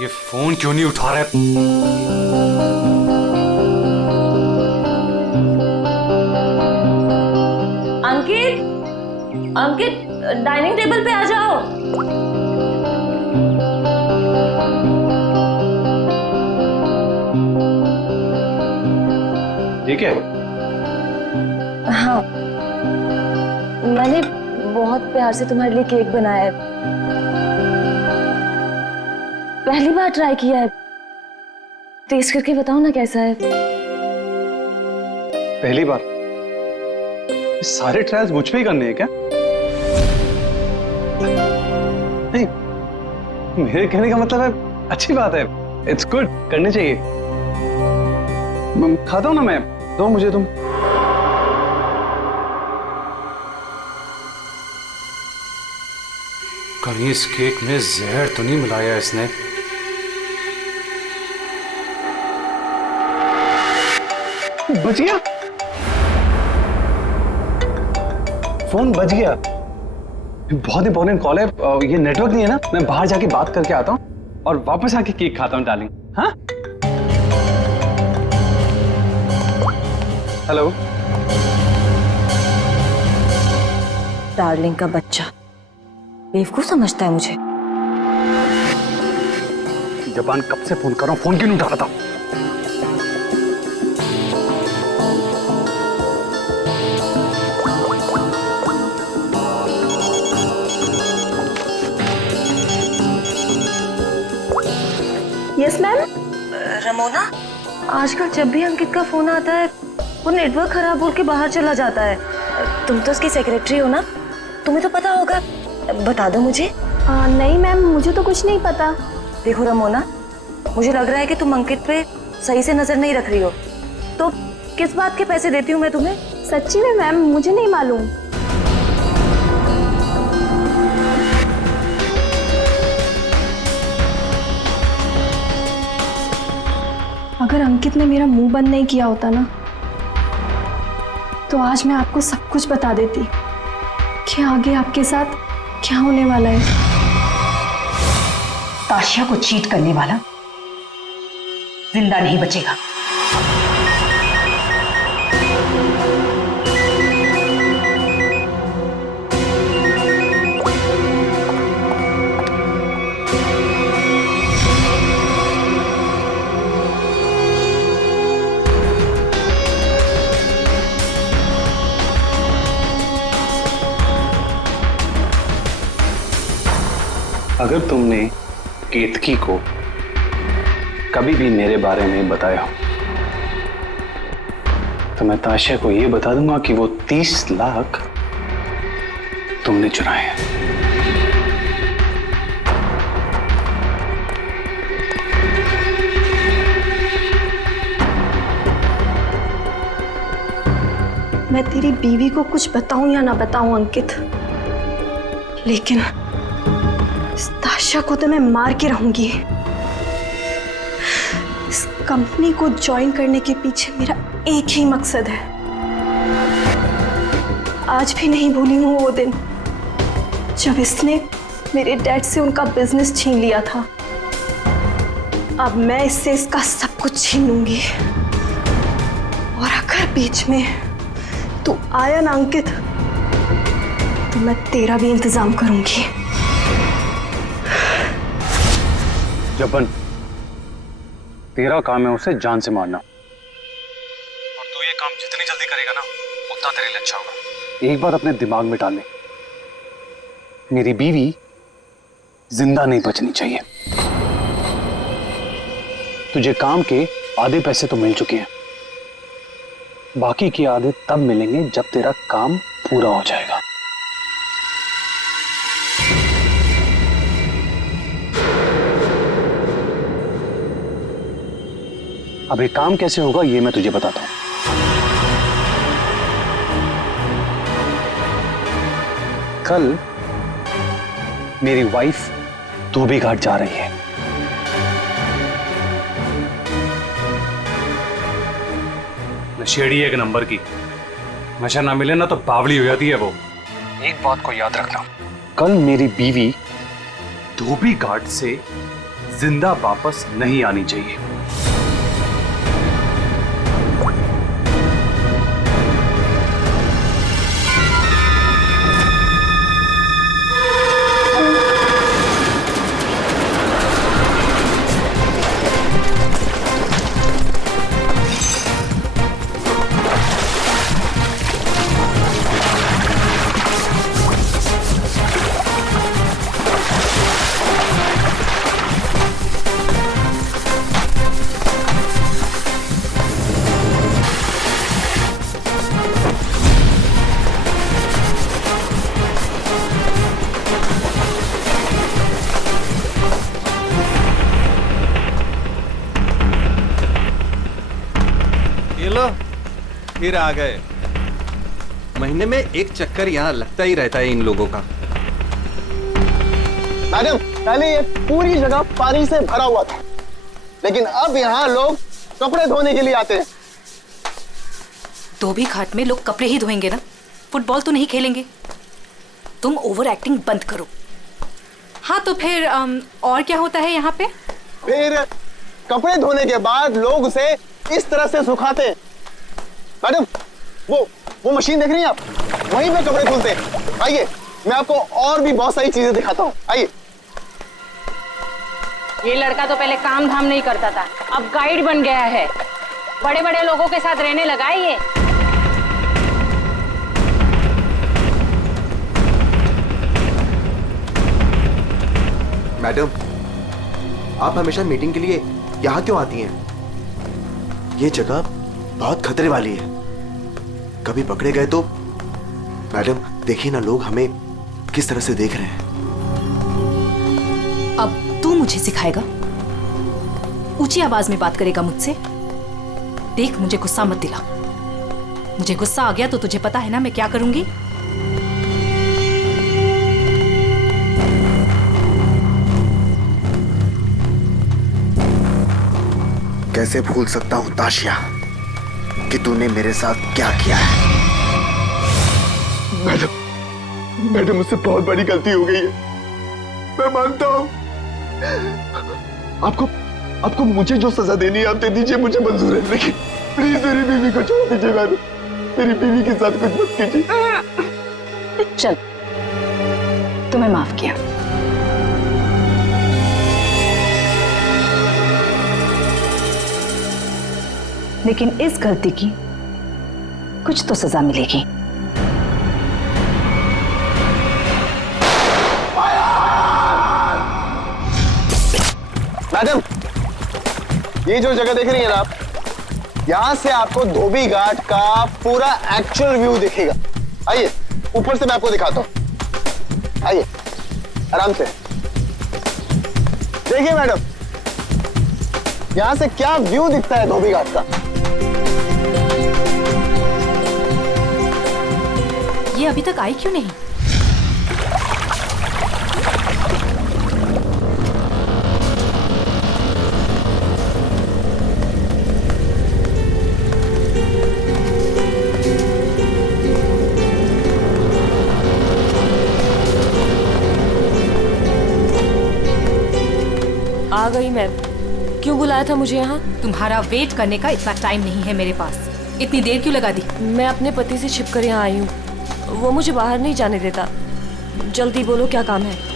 ये फोन क्यों नहीं उठा रहे? अंकित, अंकित, डाइनिंग टेबल पे आ जाओ। ठीक है। हाँ, मैंने बहुत प्यार से तुम्हारे लिए केक बनाया है। पहली बार ट्राई किया है। टेस्ट करके बताओ ना कैसा है। पहली बार? सारे ट्रायल्स मुझ पे ही करने हैं क्या? नहीं, मेरे कहने का मतलब है अच्छी बात है, इट्स गुड, करनी चाहिए। खाता हूं ना मैं, दो मुझे तुम। कहीं इस केक में जहर तो नहीं मिलाया इसने? बच गया, फोन बच गया। बहुत इंपॉर्टेंट कॉल है, ये नेटवर्क नहीं है ना, मैं बाहर जाके बात करके आता हूँ और वापस आके केक खाता हूँ डार्लिंग। हाँ, हेलो। डार्लिंग का बच्चा बेवकूफ समझता है मुझे। जबान कब से फोन कर रहा हूँ, फोन क्यों नहीं उठा रहा था? Yes ma'am. रमोना, आजकल जब भी अंकित का फोन आता है वो नेटवर्क खराब बोल के बाहर चला जाता है। तुम तो उसकी सेक्रेटरी हो ना, तुम्हें तो पता होगा, बता दो मुझे। नहीं मैम, मुझे तो कुछ नहीं पता। देखो रमोना, मुझे लग रहा है कि तुम अंकित पे सही से नजर नहीं रख रही हो। तो किस बात के पैसे देती हूँ मैं तुम्हें? सच्ची में मैम, मुझे नहीं मालूम। अगर अंकित ने मेरा मुंह बंद नहीं किया होता ना, तो आज मैं आपको सब कुछ बता देती कि आगे आपके साथ क्या होने वाला है। ताशिया को चीट करने वाला जिंदा नहीं बचेगा। अगर तुमने केतकी को कभी भी मेरे बारे में बताया हो तो मैं ताशिया को यह बता दूंगा कि वो 30 लाख तुमने चुराए हैं। मैं तेरी बीवी को कुछ बताऊं या ना बताऊं अंकित, लेकिन इस ताशा को तो मैं मार के रहूंगी। इस कंपनी को ज्वाइन करने के पीछे मेरा एक ही मकसद है। आज भी नहीं भूली हूं वो दिन जब इसने मेरे डैड से उनका बिजनेस छीन लिया था। अब मैं इससे इसका सब कुछ छीन लूंगी। और अगर बीच में तू आया ना अंकित, तो मैं तेरा भी इंतजाम करूंगी। जबन, तेरा काम है उसे जान से मारना, और तू ये काम जितनी जल्दी करेगा ना उतना तेरे लिए अच्छा होगा। एक बात अपने दिमाग में डाल ले, मेरी बीवी जिंदा नहीं बचनी चाहिए। तुझे काम के आधे पैसे तो मिल चुके हैं, बाकी के आधे तब मिलेंगे जब तेरा काम पूरा हो जाएगा। अब ये काम कैसे होगा ये मैं तुझे बताता हूं। कल मेरी वाइफ धोबी घाट जा रही है। नशेड़ी एक नंबर की, नशा ना मिले ना तो बावली हो जाती है वो। एक बात को याद रखना, कल मेरी बीवी धोबी घाट से जिंदा वापस नहीं आनी चाहिए। फिर आ गए। महीने में एक चक्कर यहाँ लगता ही रहता है इन लोगों का। मैडम, पहले ये पूरी जगह पानी से भरा हुआ था, लेकिन अब यहाँ लोग कपड़े धोने के लिए आते हैं। धोबी घाट में लोग कपड़े ही धोएंगे ना, फुटबॉल तो नहीं खेलेंगे। तुम ओवर एक्टिंग बंद करो। हाँ तो फिर और क्या होता है यहाँ पे? फिर कपड़े धोने के बाद लोग उसे इस तरह से सुखाते हैं। मैडम, वो मशीन देख रही हैं आप? वहीं पे कपड़े धुलते हैं। आइए, मैं आपको और भी बहुत सारी चीजें दिखाता हूँ। आइए। ये लड़का तो पहले काम धाम नहीं करता था, अब गाइड बन गया है। बड़े बड़े लोगों के साथ रहने लगा है ये। मैडम, आप हमेशा मीटिंग के लिए यहाँ क्यों आती हैं? ये जगह बहुत खतरे वाली है, कभी पकड़े गए तो। मैडम देखिए ना, लोग हमें किस तरह से देख रहे हैं। अब तू मुझे सिखाएगा? ऊंची आवाज में बात करेगा मुझसे? देख, मुझे गुस्सा मत दिला। मुझे गुस्सा आ गया तो तुझे पता है ना मैं क्या करूंगी। कैसे भूल सकता हूं ताशिया कि तूने मेरे साथ क्या किया है। मैडम, मुझसे बहुत बड़ी गलती हो गई है, मैं मानता हूँ। आपको मुझे जो सजा देनी है आप दे दीजिए, मुझे मंजूर है, लेकिन प्लीज मेरी बीवी को छोड़ दीजिए। मैडम, मेरी बीवी के साथ कुछ मत कीजिए। चल, तुम्हें माफ किया। लेकिन इस गलती की कुछ तो सजा मिलेगी। मैडम, ये जो जगह देख रही है ना आप, यहां से आपको धोबी घाट का पूरा एक्चुअल व्यू दिखेगा। आइए, ऊपर से मैं आपको दिखाता हूं। आइए, आराम से देखिए मैडम, यहां से क्या व्यू दिखता है धोबी घाट का। ये अभी तक आई क्यों नहीं? आ गई मैम। क्यों बुलाया था मुझे यहाँ? तुम्हारा वेट करने का इतना टाइम नहीं है मेरे पास। इतनी देर क्यों लगा दी? मैं अपने पति से छिपकर यहाँ आई हूँ, वो मुझे बाहर नहीं जाने देता। जल्दी बोलो, क्या काम है?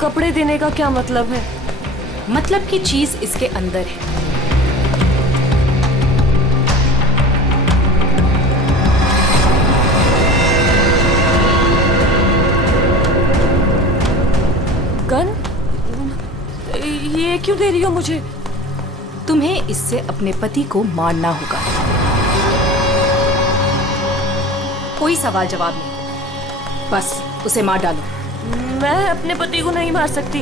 कपड़े देने का क्या मतलब है? मतलब की चीज इसके अंदर है। गन? ये क्यों दे रही हो मुझे? तुम्हें इससे अपने पति को मारना होगा। कोई सवाल जवाब नहीं, बस उसे मार डालो। मैं अपने पति को नहीं मार सकती।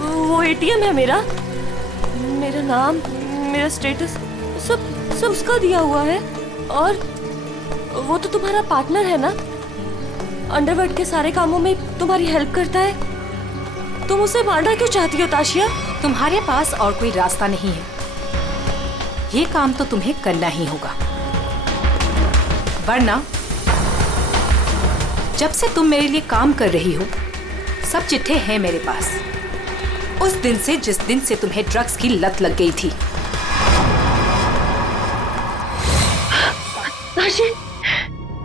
वो एटीएम है मेरा, मेरा नाम, मेरा स्टेटस सब उसका दिया हुआ है। और वो तो तुम्हारा पार्टनर है ना, अंडरवर्ल्ड के सारे कामों में तुम्हारी हेल्प करता है। तुम उसे मारना क्यों चाहती हो ताशिया? तुम्हारे पास और कोई रास्ता नहीं है, ये काम तो तुम्हें करना ही होगा, वरना जब से तुम मेरे लिए काम कर रही हो सब चिट्ठे हैं मेरे पास, उस दिन से जिस दिन से तुम्हें ड्रग्स की लत लग गई थी।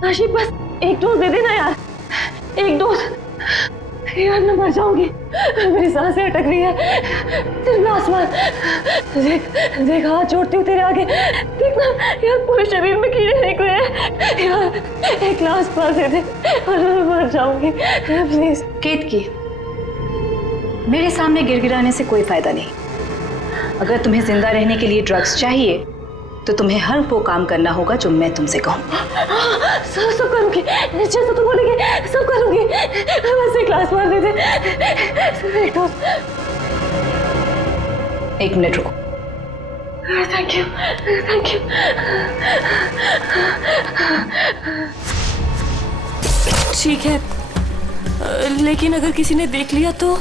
ताशी बस एक डोज दे देना यार, एक डोज। यार मैं मर जाऊंगी, मेरी सांसें अटक रही है। सिर्फ आसमान देख हाथ जोड़ती हूँ तेरे आगे, देखना यार पूरे शरीर में कीड़े निकले हैं। यार एक ग्लास पास दे दे और मैं मर जाऊंगी प्लीज। केतकी, मेरे सामने गिड़गिड़ाने से कोई फायदा नहीं। अगर तुम्हें जिंदा रहने के लिए ड्रग्स चाहिए तो तुम्हें हर वो काम करना होगा जो मैं तुमसे कहूँ। सब करूंगी, जैसा तुम बोलेगी सब करूंगी। बस एक ग्लास मार दे दे, एक डोज। 1 मिनट रुको। Thank you, thank you. ठीक है, लेकिन अगर किसी ने देख लिया तो?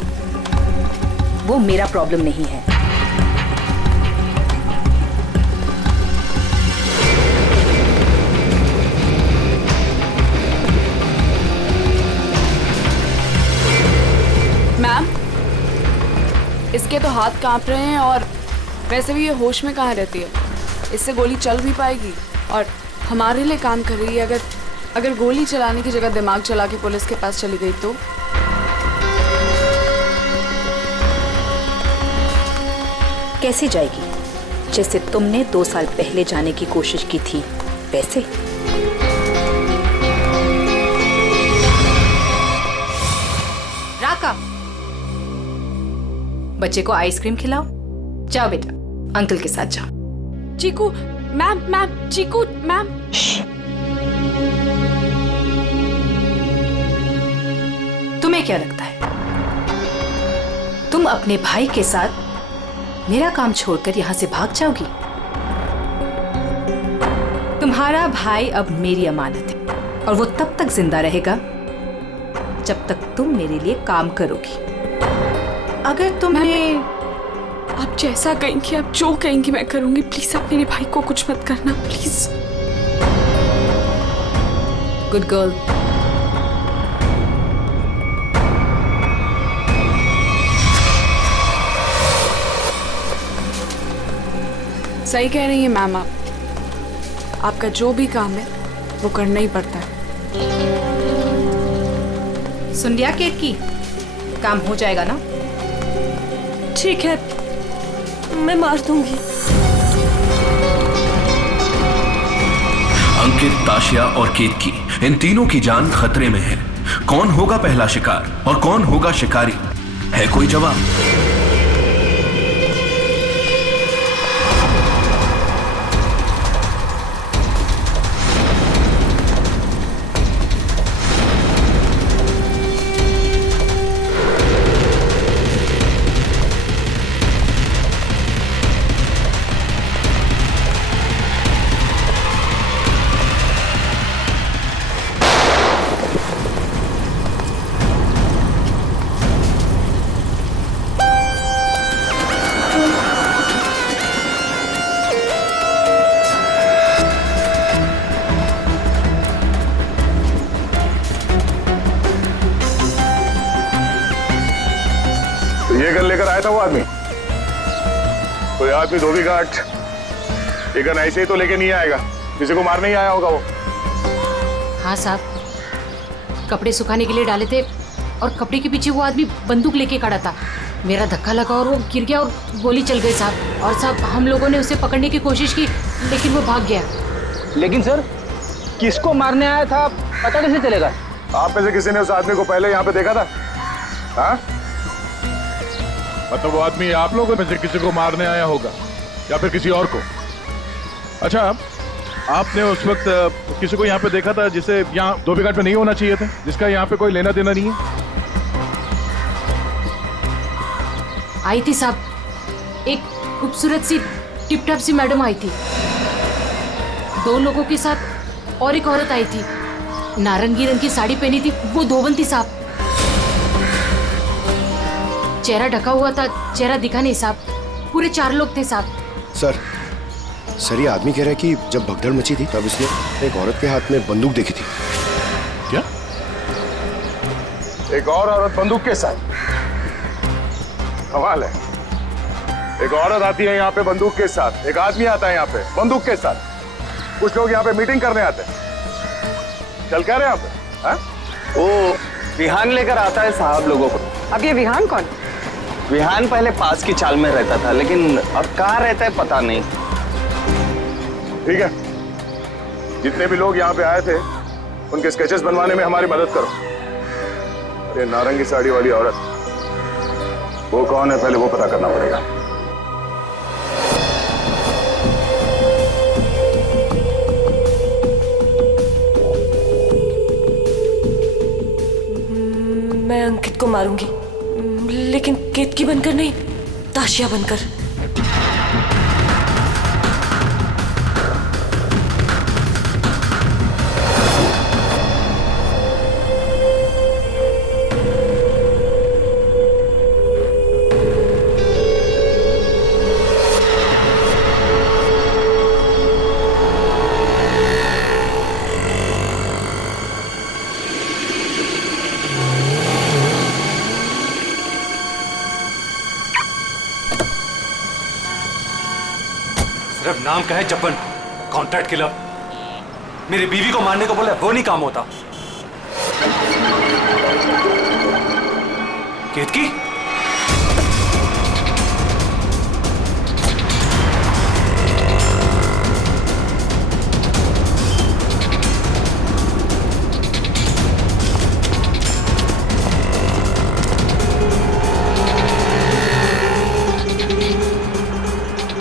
वो मेरा प्रॉब्लम नहीं है। मैम, इसके तो हाथ कांप रहे हैं और वैसे भी ये होश में कहाँ रहती है। इससे गोली चल भी पाएगी और हमारे लिए काम कर रही है। अगर गोली चलाने की जगह दिमाग चला के पुलिस के पास चली गई तो? कैसे जाएगी? जैसे तुमने 2 साल पहले जाने की कोशिश की थी वैसे। राका, बच्चे को आइसक्रीम खिलाओ। जाओ बेटा, अंकल के साथ जाओ। चीकू मैम, चीकू मैम। तुम्हें क्या लगता है तुम अपने भाई के साथ मेरा काम छोड़कर यहां से भाग जाओगी? तुम्हारा भाई अब मेरी अमानत है और वो तब तक जिंदा रहेगा जब तक तुम मेरे लिए काम करोगी। अगर तुम्हें आप जैसा कहेंगी, आप जो कहेंगी मैं करूंगी। प्लीज आप मेरे भाई को कुछ मत करना, प्लीज। Good girl. सही कह रही हैं मैम आप। आपका जो भी काम है वो करना ही पड़ता है। सुन लिया केतकी, काम हो जाएगा ना? ठीक है, मैं मार दूंगी। अंकित, ताशिया और केतकी, इन तीनों की जान खतरे में है। कौन होगा पहला शिकार और कौन होगा शिकारी? है कोई जवाब? ये गन लेकर आया था वो आदमी? कोई आदमी धोबी घाट ये गन ऐसे ही तो लेके नहीं आएगा, किसी को मारने ही आया होगा वो। हाँ साहब, कपड़े सुखाने के लिए डाले थे और कपड़े के पीछे वो आदमी बंदूक लेके खड़ा था। मेरा धक्का लगा और वो गिर गया और गोली चल गई साहब। और साहब हम लोगों ने उसे पकड़ने की कोशिश की लेकिन वो भाग गया। लेकिन सर, किसको मारने आया था पता कैसे चलेगा? आप में से किसी ने उस आदमी को पहले यहाँ पे देखा था? हाँ? मतलब वो आदमी आप लोगों में से किसी को मारने आया होगा या फिर किसी और को? अच्छा, आपने उस वक्त किसी को यहाँ पे देखा था जिसे यहाँ धोबी घाट पे नहीं होना चाहिए था, जिसका यहाँ पे कोई लेना देना नहीं है? आई थी साहब, एक खूबसूरत सी टिप टॉप सी मैडम आई थी, 2 लोगों के साथ और एक औरत आई थी, नारंगी रंग की साड़ी पहनी थी, वो धोबन थी साहब। चेहरा ढका हुआ था, चेहरा दिखा नहीं साहब। पूरे 4 लोग थे साहब। सर ये आदमी कह रहा है कि जब भगदड़ मची थी तब इसने एक औरत के हाथ में बंदूक देखी थी। क्या? एक और औरत बंदूक के साथ? कमाल है। एक औरत आती है यहाँ पे बंदूक के साथ, एक आदमी आता है यहाँ पे बंदूक के साथ। कुछ लोग यहाँ पे मीटिंग करने आते हैं। चल क्या रहे हैं यहाँ पे? वो विहान लेकर आता है साहब लोगों को। अब ये विहान कौन? विहान पहले पास की चाल में रहता था, लेकिन अब कहाँ रहता है पता नहीं। ठीक है, जितने भी लोग यहाँ पे आए थे उनके स्केचेस बनवाने में हमारी मदद करो। अरे नारंगी साड़ी वाली औरत, वो कौन है पहले वो पता करना पड़ेगा। मैं अंकित को मारूंगी, लेकिन केतकी बनकर नहीं, ताशिया बनकर। सिर्फ नाम का है जपन, कॉन्ट्रैक्ट किलर। मेरी बीवी को मारने को बोले वो नहीं काम होता। केतकी,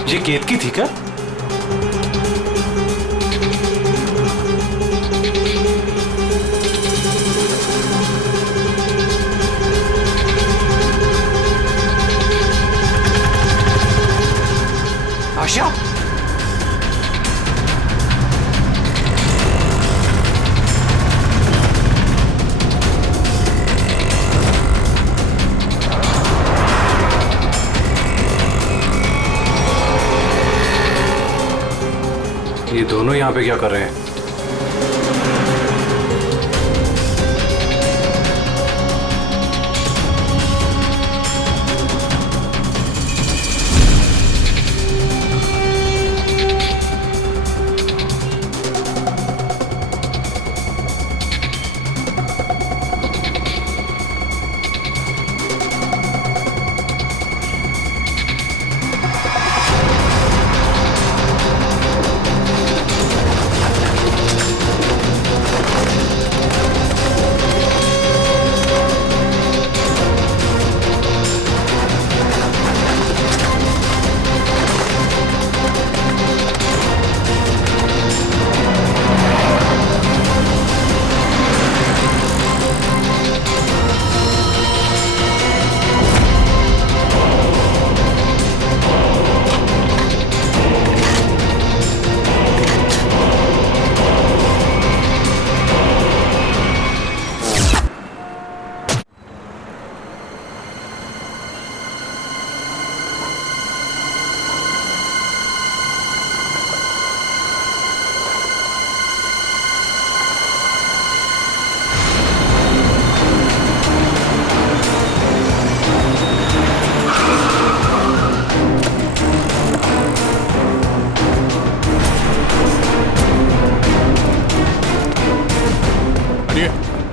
ये केतकी थी क्या? आशा, ये दोनों यहाँ पे क्या कर रहे हैं?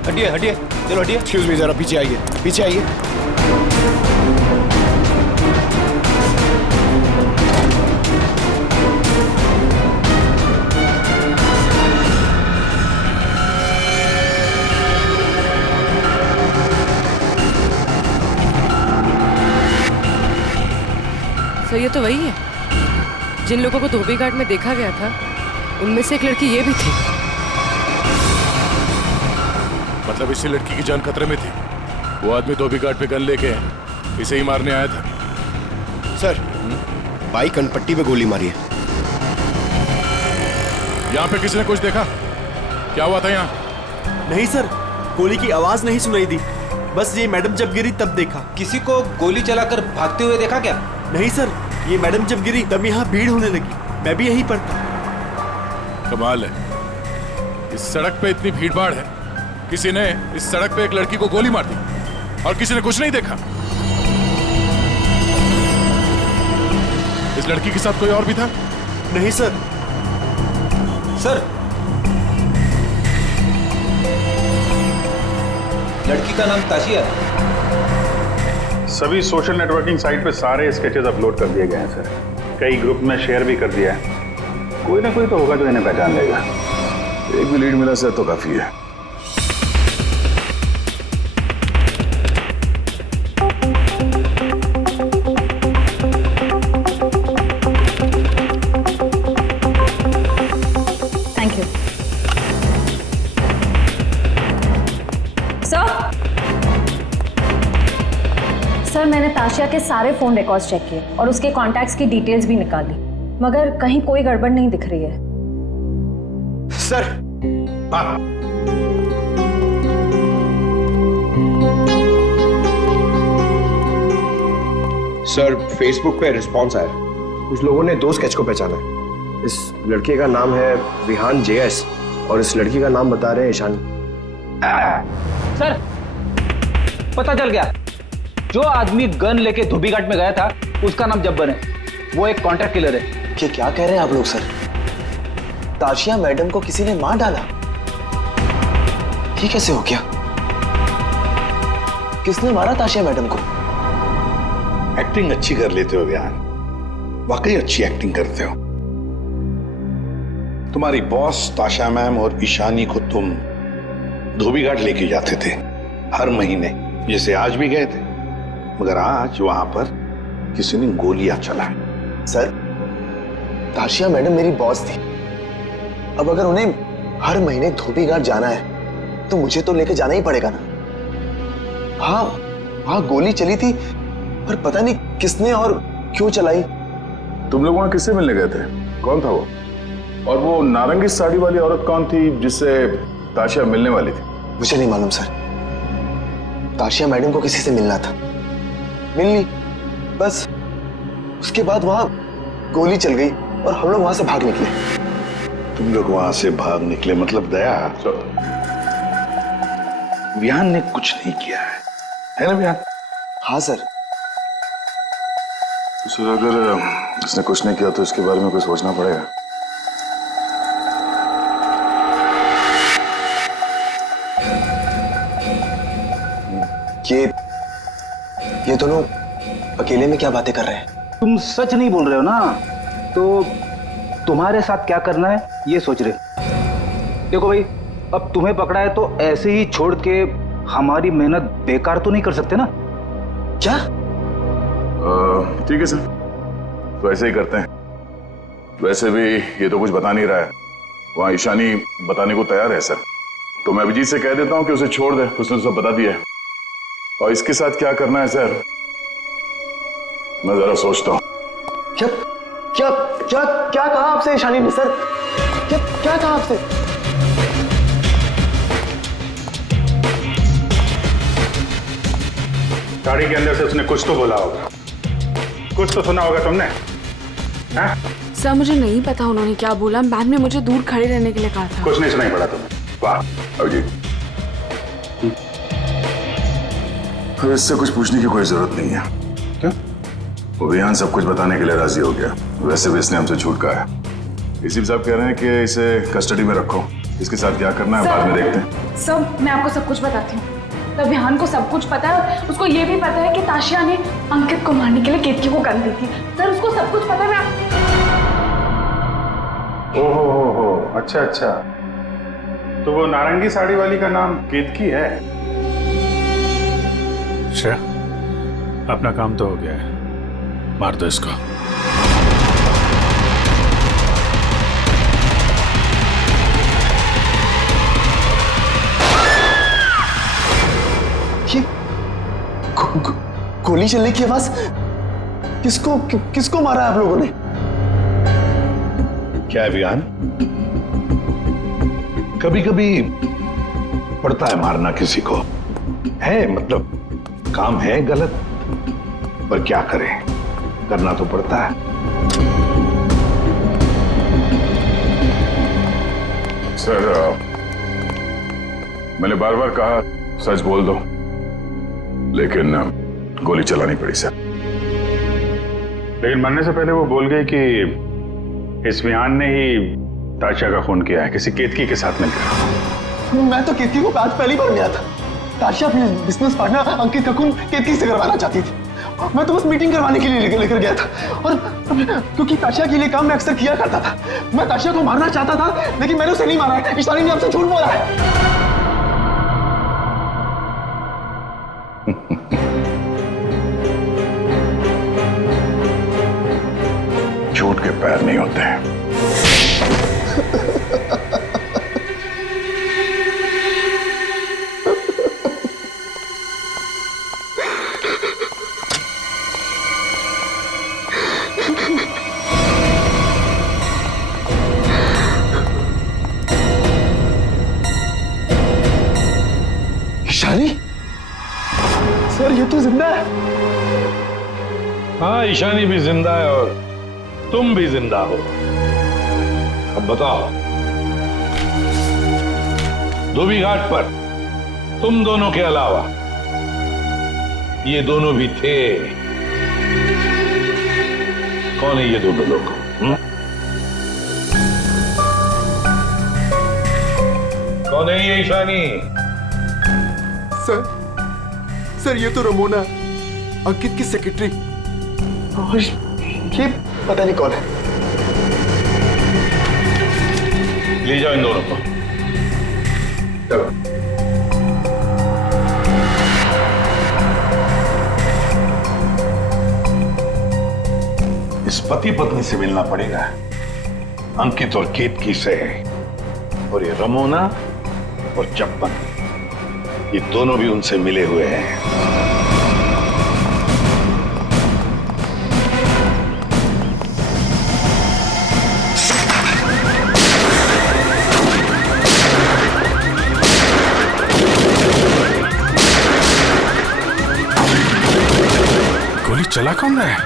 हटिए हटिए, चलो हटिए। एक्सक्यूज मी, जरा पीछे आइए, पीछे आइए। सर ये तो वही है जिन लोगों को धोबी घाट में देखा गया था, उनमें से एक लड़की ये भी थी। मतलब इसी लड़की की जान खतरे में थी। वो आदमी धोबी घाट पे गन लेके इसे ही मारने आया था। सर, बाइक कनपट्टी पे गोली मारी है। यहाँ पे किसी ने कुछ देखा? क्या हुआ था यहाँ? नहीं सर, गोली की आवाज नहीं सुनाई दी। बस ये मैडम जब गिरी तब देखा। किसी को गोली चलाकर भागते हुए देखा क्या? नहीं सर, ये मैडम जब गिरी तब यहाँ भीड़ होने लगी। मैं भी यहीं पर था। कमाल है, इस सड़क पे इतनी भीड़ भाड़ है, किसी ने इस सड़क पे एक लड़की को गोली मार दी और किसी ने कुछ नहीं देखा। इस लड़की के साथ कोई और भी था? नहीं सर। सर, लड़की का नाम ताशिया है। सभी सोशल नेटवर्किंग साइट पे सारे स्केचेस अपलोड कर दिए गए हैं सर। कई ग्रुप में शेयर भी कर दिया है। कोई ना कोई तो होगा जो इन्हें पहचान लेगा। एक भी लीड मिला सर तो काफी है। थैंक यू सर, मैंने ताशिया के सारे फोन रिकॉर्ड्स चेक किए और उसके कॉन्टैक्ट्स की डिटेल्स भी निकाली, मगर कहीं कोई गड़बड़ नहीं दिख रही है। सर, सर, फेसबुक पे रिस्पॉन्स आया। कुछ लोगों ने 2 स्केच को पहचाना है। इस लड़के का नाम है विहान JS और इस लड़की का नाम बता रहे हैं ईशानी। सर, पता चल गया। जो आदमी गन लेके धोबी घाट में गया था उसका नाम जब्बर है। वो एक कॉन्ट्रैक्ट किलर है। ये क्या कह रहे हैं आप लोग सर? ताशिया मैडम को किसी ने मार डाला? ये कैसे हो गया? किसने मारा ताशिया मैडम को? एक्टिंग अच्छी कर लेते हो विहान, वाकई अच्छी एक्टिंग करते हो। तुम्हारी बॉस ताशा मैम और ईशानी को तुम धोबी घाट लेके जाते थे हर महीने, जैसे आज भी गए थे, मगर आज वहां पर किसी ने गोलियां चलाई। सर, ताशिया मैडम मेरी बॉस थी। अब अगर उन्हें हर महीने धोबी घाट जाना है तो मुझे तो लेके जाना ही पड़ेगा ना। हाँ, वहां गोली चली थी पर पता नहीं किसने और क्यों चलाई। तुम लोग वहां किससे मिलने गए थे? कौन था वो? और वो नारंगी साड़ी वाली औरत कौन थी जिससे ताशिया मिलने वाली थी? मुझे नहीं मालूम सर। ताशिया मैडम को किसी से मिलना था, मिल ली, बस उसके बाद वहां गोली चल गई और हम लोग वहां से भाग निकले। तुम लोग वहां से भाग निकले मतलब दया, विहान ने कुछ नहीं किया है ना विहान? हाँ सर। सर, अगर इसने कुछ नहीं किया तो इसके बारे में कुछ सोचना पड़ेगा। ये दोनों अकेले में क्या बातें कर रहे हैं? तुम सच नहीं बोल रहे हो ना, तो तुम्हारे साथ क्या करना है ये सोच रहे। देखो भाई, अब तुम्हें पकड़ा है तो ऐसे ही छोड़ के हमारी मेहनत बेकार तो नहीं कर सकते ना। क्या? ठीक है सर, तो ऐसे ही करते हैं। वैसे भी ये तो कुछ बता नहीं रहा है, वहां ईशानी बताने को तैयार है सर, तो मैं अभिजीत से कह देता हूं कि उसे छोड़ दे, उसने तो सब बता दिया है। और इसके साथ क्या करना है सर, मैं जरा सोचता हूं। क्या क्या क्या क्या कहा आपसे ईशानी ने सर? क्या कहा आपसे? गाड़ी के अंदर से उसने कुछ तो बोला होगा, कुछ तो सुना होगा तुमने। हाँ? सर, मुझे नहीं पता उन्होंने क्या बोला। मैम ने मुझे दूर खड़े रहने के लिए कहा था। कुछ नहीं सुनाई पड़ा तुम्हें? वाह अभिजीत, फिर इससे कुछ पूछने की कोई जरूरत नहीं है। क्यों? वो विहान सब कुछ बताने के लिए राजी हो गया। वैसे भी इसने हमसे झूठ कहा है। इसी साहब कह रहे हैं कि इसे कस्टडी में रखो, इसके साथ क्या करना है बाद में देखते हैं। सर, मैं आपको सब कुछ बताती हूँ। तब विहान को सब कुछ पता है। उसको ये भी पता है कि ताशिया ने अंकित को मारने के लिए केतकी को गन दी थी। सर, उसको सब कुछ पता है। ओहो, अच्छा अच्छा, तो वो नारंगी साड़ी वाली का नाम केतकी है। श्रेया, अपना काम तो हो गया है, मार दो इसको। गोली चलने की आवाज। किसको मारा है आप लोगों ने? क्या है विहान, कभी कभी पड़ता है मारना किसी को, है मतलब काम है गलत, पर क्या करें, करना तो पड़ता है। सर, मैंने बार बार कहा सच बोल दो, लेकिन गोली चलानी पड़ी सर। लेकिन मरने से पहले वो बोल गई कि इस विहान ने ही ताशा का खून किया है, किसी केतकी के साथ मिलकर। मैं तो केतकी को आज पहली बार मिला था। ताशा अपनी बिजनेस पार्टनर अंकित का खून केतकी से करवाना चाहती थी। मैं तो बस मीटिंग करवाने के लिए लेकर गया था, और क्योंकि ताशा के लिए काम मैं अक्सर किया करता था। मैं ताशा को मारना चाहता था, लेकिन मैंने उसे नहीं मारा है। ईशानी ने आपसे झूठ बोला है। झूठ के पैर नहीं होते हैं। ईशानी, सर ये तो जिंदा है। हाँ, ईशानी भी जिंदा है और तुम भी जिंदा हो। अब बताओ, धोबी घाट पर तुम दोनों के अलावा ये दोनों भी थे। कौन है ये दोनों लोग? कौन है ये ईशानी? सर ये तो रमोना, अंकित की सेक्रेटरी। ये पता नहीं कौन है। ले जाओ इन दोनों को। चलो। इस पति पत्नी से मिलना पड़ेगा, अंकित और केतकी से। और ये रमोना और चप्पन, ये दोनों भी उनसे मिले हुए हैं। गोली चला कौन रहा है?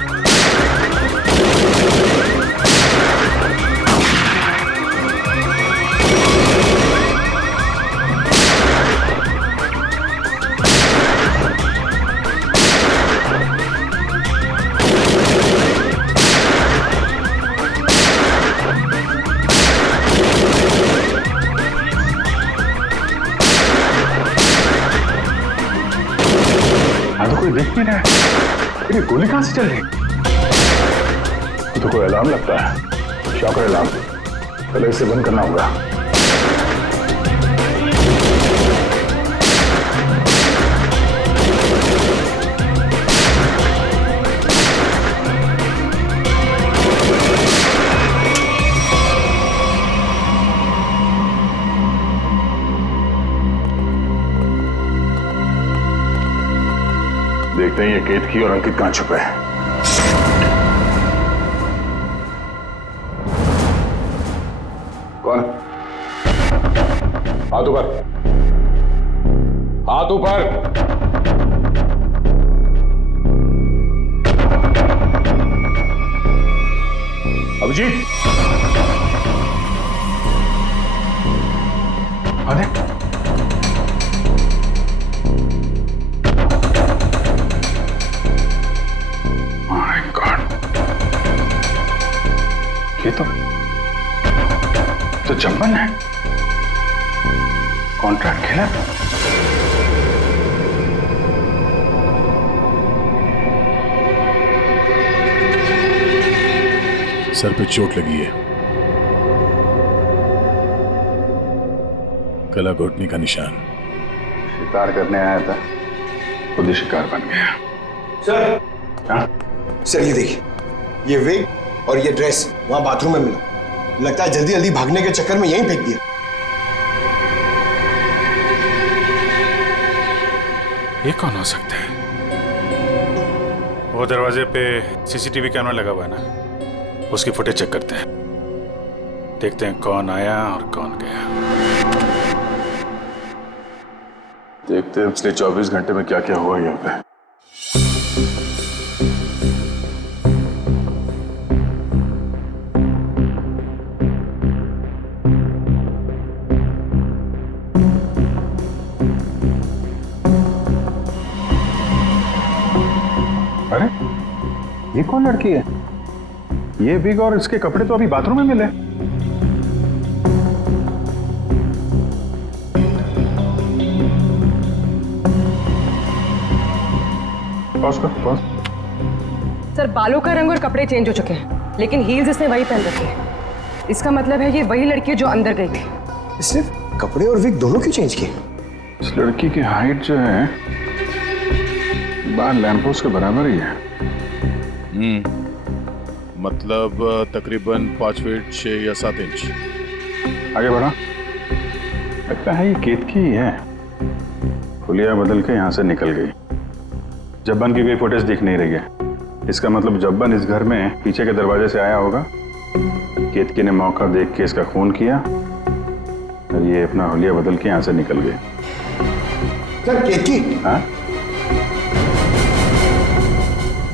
तो कोई देख नहीं रहा है। ये गोली कहां से चल रही? तो कोई अलार्म लगता है, शॉकर अलार्म। पहले इसे बंद करना होगा। देखते हैं ये केतकी और अंकित कहां छुपे हैं। कौन? हाथ ऊपर, हाथ ऊपर। अभिजीत, अरे ये तो चंपन है। कॉन्ट्रैक्ट खेला। सर पे चोट लगी है, गला घोटने का निशान। शिकार करने आया था, खुद ही शिकार बन गया। सर, हाँ? सर ये देखिए, ये विग और ये ड्रेस वहां बाथरूम में मिला। लगता है जल्दी जल्दी भागने के चक्कर में यहीं फेंक दिया। ये कौन हो सकता है? वो दरवाजे पे सीसीटीवी कैमरा लगा हुआ है ना, उसकी फुटेज चेक करते हैं, देखते हैं कौन आया और कौन गया। देखते हैं पिछले 24 घंटे में क्या क्या हुआ यहाँ पे। अरे ये कौन लड़की है? ये विग और इसके कपड़े तो अभी बाथरूम में मिले। पॉज कर, पॉज। सर बालों का रंग और कपड़े चेंज हो चुके हैं, लेकिन हील्स इसने वही पहन रखी है। इसका मतलब है ये वही लड़की है जो अंदर गई थी। सिर्फ कपड़े और विग दोनों क्यों चेंज किए? इस लड़की की हाइट जो है बाहर लैंपोस्ट के बराबर ही है। मतलब तकरीबन 5 फीट 6 या 7 इंच। आगे बढ़ा। लगता है ये केतकी ही है। हुलिया बदल के यहाँ से निकल गई। जब्बन की कोई फुटेज दिख नहीं रही है। इसका मतलब जब्बन इस घर में पीछे के दरवाजे से आया होगा। केतकी ने मौका देख के इसका खून किया और ये अपना हुलिया बदल के यहाँ से निकल गई। सर केतकी? हाँ?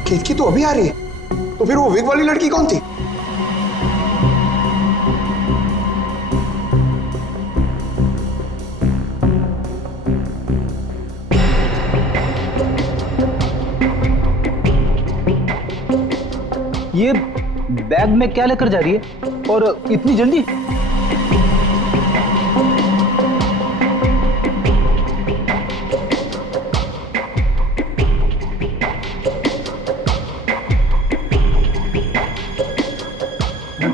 केतकी तो अभी आ रही है, तो फिर वो विग वाली लड़की कौन थी? ये बैग में क्या लेकर जा रही है और इतनी जल्दी?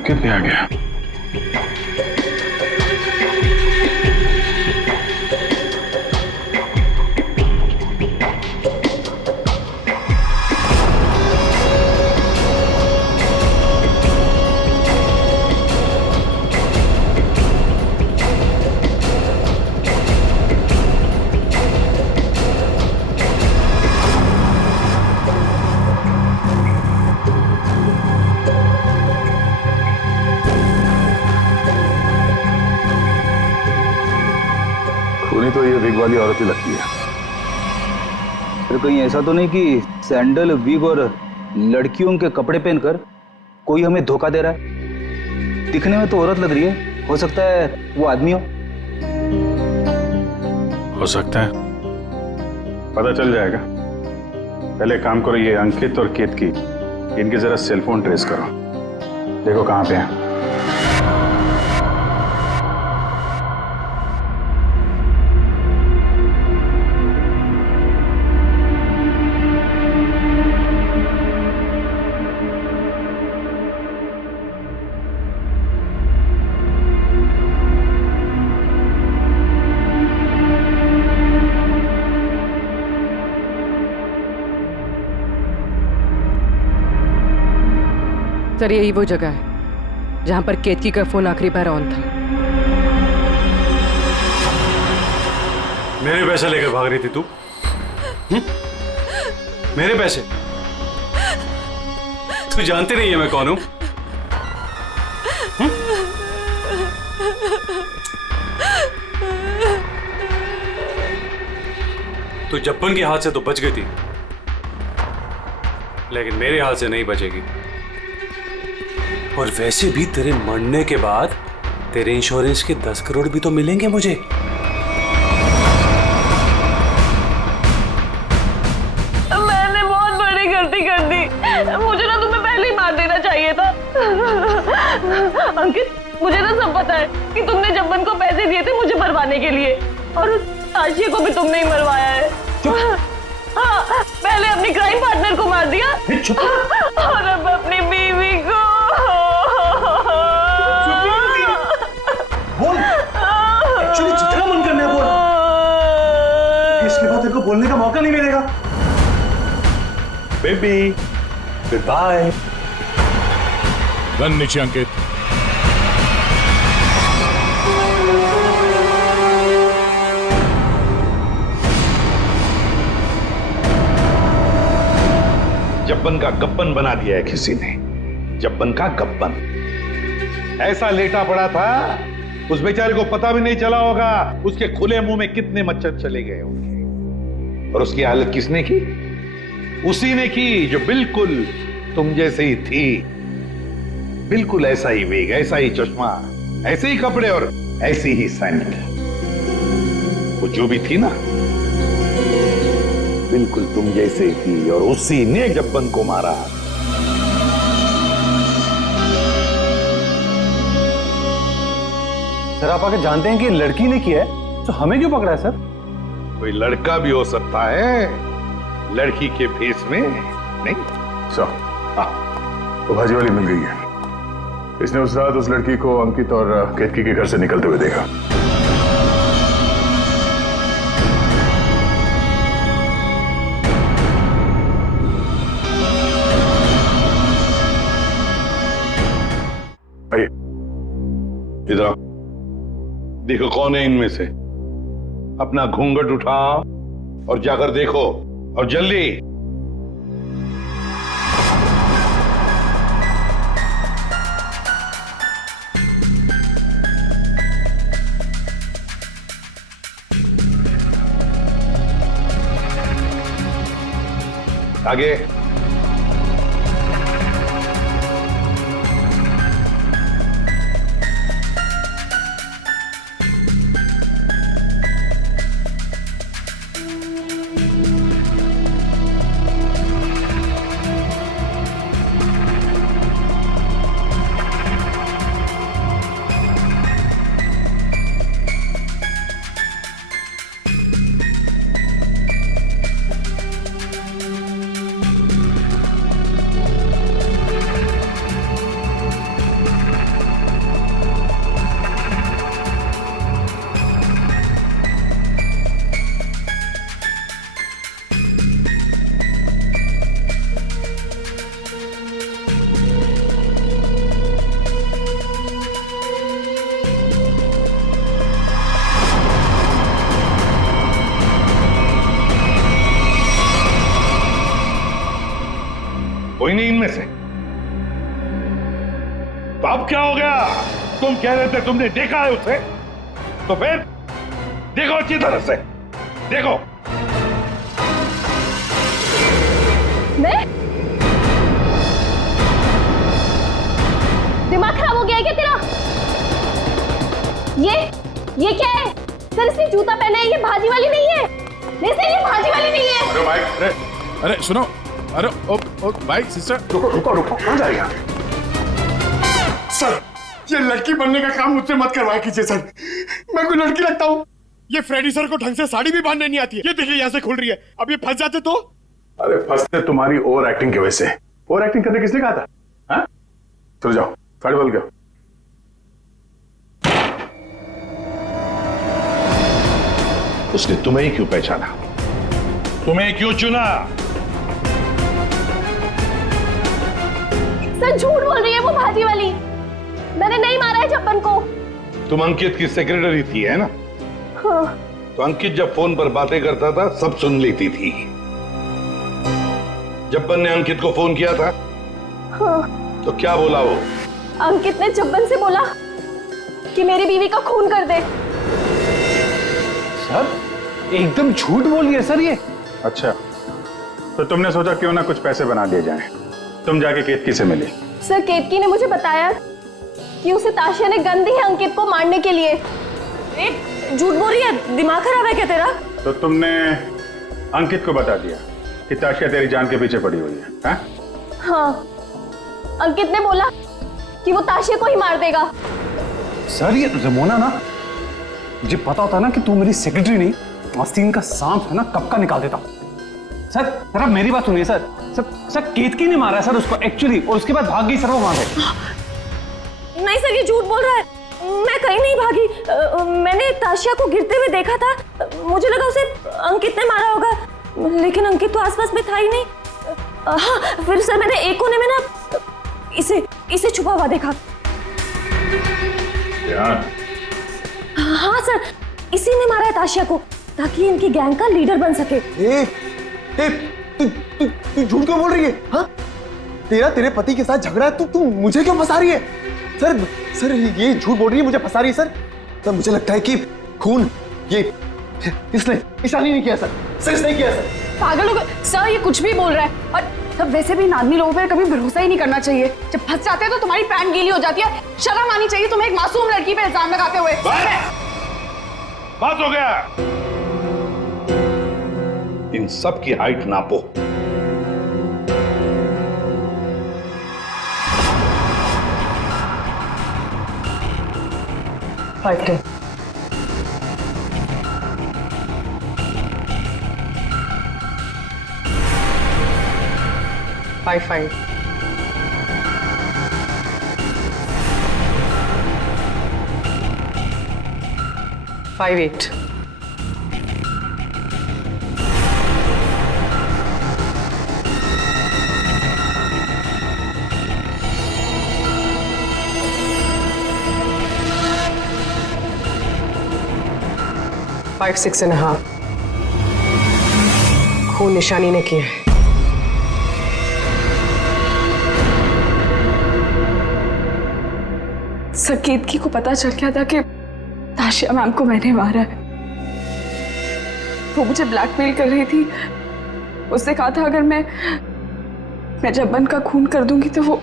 कितने आ गया? तो ये विग वाली औरत ही लगती है। फिर कहीं ऐसा तो नहीं कि सैंडल, विग और लड़कियों के कपड़े पहनकर कोई हमें धोखा दे रहा है? दिखने में तो औरत लग रही है, हो सकता है वो आदमी हो सकता है, पता चल जाएगा। पहले काम करो, ये अंकित और केतकी इनके जरा सेलफोन ट्रेस करो, देखो कहाँ पे हैं। सर यही वो जगह है जहां पर केतकी का फोन आखिरी बार ऑन था। मेरे पैसे लेकर भाग रही थी तू? मेरे पैसे? तू जानती नहीं है मैं कौन हूं? तू जब्बन के हाथ से तो बच गई थी, लेकिन मेरे हाथ से नहीं बचेगी। और वैसे भी तेरे मरने के बाद तेरे इंश्योरेंस के 10 करोड़ भी तो मिलेंगे मुझे। मैंने बहुत बड़ी गलती कर दी, मुझे ना तुम्हें पहले ही मार देना चाहिए था। अंकित, मुझे ना सब पता है कि तुमने जब्बन को पैसे दिए थे मुझे मरवाने के लिए, और उस आशिया को भी तुमने ही मरवाया है। हाँ, पहले अपनी क्राइम पार्टनर को मार दिया और अब अपनी बीवी को। बोल, एक्चुअली जितना मन करना है बोल, इसके बाद तेरे को बोलने का मौका नहीं मिलेगा। Baby, good bye. गन नीचे अंकित। जब जब्बन का गब्बन बना दिया है किसी ने, जब्बन का गब्बन। ऐसा लेटा पड़ा था, उस बेचारे को पता भी नहीं चला होगा उसके खुले मुंह में कितने मच्छर चले गए होंगे। और उसकी हालत किसने की? उसी ने की जो बिल्कुल तुम जैसे ही थी, बिल्कुल ऐसा ही वेग, ऐसा ही चश्मा, ऐसे ही कपड़े और ऐसी ही सैंडल। वो जो भी थी ना, बिल्कुल तुम जैसे ही थी, और उसी ने जब्बन को मारा। सर आप आके जानते हैं कि लड़की ने किया है, तो हमें क्यों पकड़ा है सर? कोई लड़का भी हो सकता है, लड़की के फेस में नहीं। तो भाजी वाली मिल गई है। इसने उस रात उस लड़की को अंकित और केतकी के घर से निकलते हुए देखा। आइए इधर आओ, देखो कौन है इनमें से। अपना घूंघट उठाओ और जाकर देखो, और जल्दी। आगे। कोई नहीं इनमें से। तो अब क्या हो गया? तुम कह रहे थे तुमने देखा है उसे, तो फिर देखो अच्छी तरह से देखो। मैं? दिमाग खराब हो गया है क्या तेरा? ये क्या है? सर इसने जूता पहना है, ये भाजी वाली नहीं है। नहीं सर ये भाजी वाली नहीं है। अरे भाई, अरे सुनो, अरे ओ भाई सिस्टर, रुको कहाँ जाएगा? सर ये लड़की बनने का काम मुझसे मत करवाया कीजिए सर, मैं कोई लड़की लगता हूँ? ये फ्रेडी सर को ढंग से साड़ी भी बांधने नहीं आती है। ये देखिए यहाँ से खुल रही है, अब ये फंस जाते तो? अरे फंसते तुम्हारी ओवर एक्टिंग की वजह से। ओवर एक्टिंग करने किसने कहा था? हाँ? चलो जाओ, साड़ी बदल गया। उसने तुम्हें ही क्यों पहचाना? तुम्हें क्यों चुना? सर झूठ बोल रही है वो भाजी वाली, मैंने नहीं मारा है जब्बन को। तुम अंकित की सेक्रेटरी थी है ना? हाँ। तो अंकित जब फोन पर बातें करता था सब सुन लेती थी। जब्बन ने अंकित को फोन किया था? हाँ। तो क्या बोला वो? अंकित ने जब्बन से बोला कि मेरी बीवी का खून कर दे। सर एकदम झूठ बोल रही है सर ये। अच्छा, तो तुमने सोचा क्यों ना कुछ पैसे बना दिए जाएं। तुम जाके केतकी से मिली? सर केतकी ने मुझे बताया कि उसे ताशिया ने गन दी है अंकित को मारने के लिए। झूठ बोल रही है, दिमाग खराब है क्या तेरा? तो तुमने अंकित को बता दिया कि ताशिया तेरी जान के पीछे पड़ी हुई है? हाँ? हाँ, अंकित ने बोला कि वो ताशिया को ही मार देगा। सर ये रमोना ना, मुझे पता होता ना कि तू मेरी सेक्रेटरी नहीं, आस्तीन का सांप है ना, कब का निकाल देता। सर सर आप मेरी बात सुनिए सर। सर केतकी ने मारा है सर उसको एक्चुअली, और उसके बाद भाग गई सर वो वहां से। नहीं सर ये झूठ बोल रहा है, मैं कहीं नहीं भागी। मैंने ताशिया को गिरते हुए देखा था, मुझे लगा उसे अंकित ने मारा होगा, लेकिन अंकित तो आसपास में था ही नहीं। हाँ फिर सर मैंने एक कोने में ना इसे छुपा हुआ देखा। हाँ सर इसी ने मारा है ताशिया को, ताकि इनकी गैंग का लीडर बन सके। तू झूठ क्यों बोल रही है? हाँ, तेरे पति के साथ झगड़ा है, तू मुझे क्यों फंसा रही है? सर ये झूठ बोल रही है, मुझे फंसा रही है सर। मुझे लगता है कि खून ये इसने ईशानी नहीं किया सर इसने किया सर। पागल हो गए सर, ये कुछ भी बोल रहा है। और तब वैसे भी इन आदमी लोगों पर कभी भरोसा ही नहीं करना चाहिए। जब फंस जाते हैं तो तुम्हारी पैंट गीली हो जाती है। शर्म आनी चाहिए तुम्हें एक मासूम लड़की पे इल्जाम लगाते हुए। बात हो गया। इन सब की हाइट नापो। फाइव 5 8 5 6.5 खून निशानी ने किया है। सर केतकी को पता चल गया था कि ताशिया मैम को मैंने मारा है। वो मुझे ब्लैकमेल कर रही थी। उसने कहा था अगर मैं जब्बन का खून कर दूंगी तो वो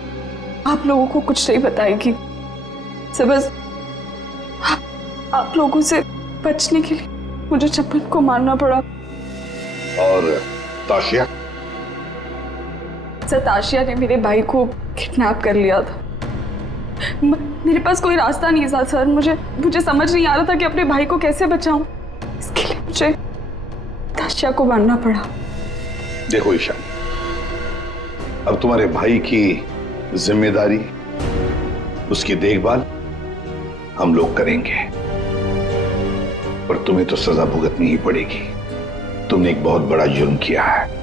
आप लोगों को कुछ नहीं बताएगी। सर बस आप लोगों से बचने के लिए मुझे जब्बन को मारना पड़ा। और ताशिया? सर ताशिया ने मेरे भाई को किडनैप कर लिया था। मेरे पास कोई रास्ता नहीं था सर। मुझे समझ नहीं आ रहा था कि अपने भाई को कैसे बचाऊं। इसके लिए मुझे ताशिया को मारना पड़ा। देखो ईशानी, अब तुम्हारे भाई की जिम्मेदारी, उसकी देखभाल हम लोग करेंगे, पर तुम्हें तो सजा भुगतनी ही पड़ेगी। तुमने एक बहुत बड़ा जुर्म किया है।